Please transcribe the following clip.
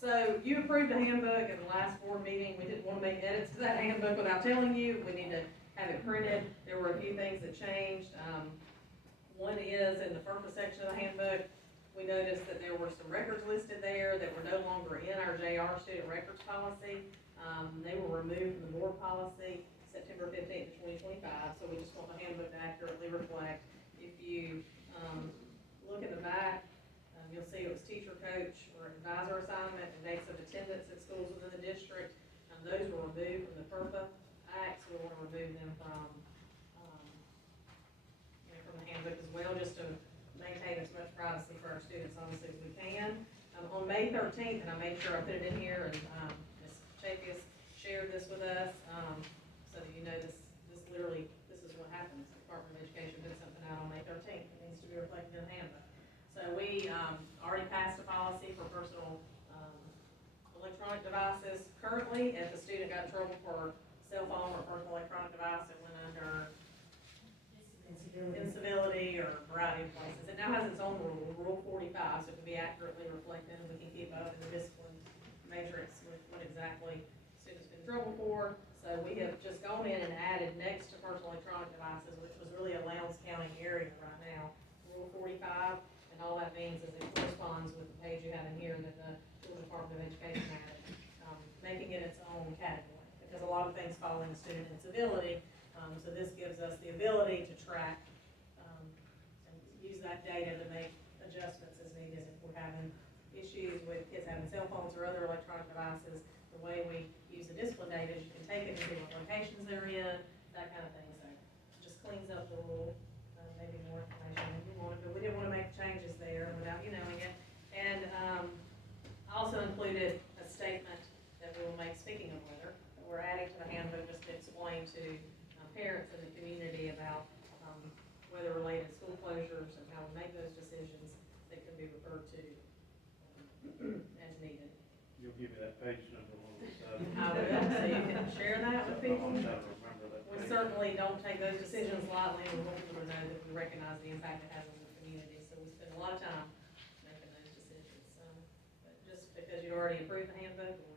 So you approved the handbook at the last board meeting. We didn't wanna make edits to that handbook without telling you. We need to have it printed. There were a few things that changed. One is in the purpose section of the handbook, we noticed that there were some records listed there that were no longer in our JR student records policy. They were removed from the board policy September 15th, 2025, so we just want the handbook to accurately reflect. If you, look at the back, you'll see it was teacher, coach, or advisor assignment, and dates of attendance at schools within the district. Those were removed from the FERPA Act, so we want to remove them from the handbook as well, just to maintain as much privacy for our students, honestly, as we can. On May 13th, and I made sure I put it in here, and Ms. Chapius shared this with us, so that you know this literally, this is what happens. The Department of Education put something out on May 13th, it needs to be reflected in the handbook. So we already passed a policy for personal electronic devices. Currently, if a student got in trouble for cell phone or personal electronic device, it went under incivility or a variety of places. It now has its own rule, Rule 45, so it can be accurately reflected, and we can keep up in the discipline matrix with what exactly students been in trouble for. So we have just gone in and added next to personal electronic devices, which was really a Lowndes County area right now, Rule 45, and all that means is it corresponds with the page you have in here that the Georgia Department of Education added, making it its own category, because a lot of things fall into student incivility. So this gives us the ability to track, and use that data to make adjustments as needed. If we're having issues with kids having cell phones or other electronic devices, the way we use the discipline data is you can take it and see what locations they're in, that kind of thing. So it just cleans up the rule, maybe more information than you wanted, but we didn't want to make changes there without you knowing it. And I also included a statement that we will make, speaking of weather, that we're adding to the handbook just to explain to parents in the community about weather-related school closures and how we make those decisions that can be referred to as needed. You'll give me that page number on the side. I will, so you can share that with people. I'm trying to remember that We page. certainly don't take those decisions lightly, and we want people to know that we recognize the impact it has on the community, so we spend a lot of time making those decisions. But just because you already approved the handbook, we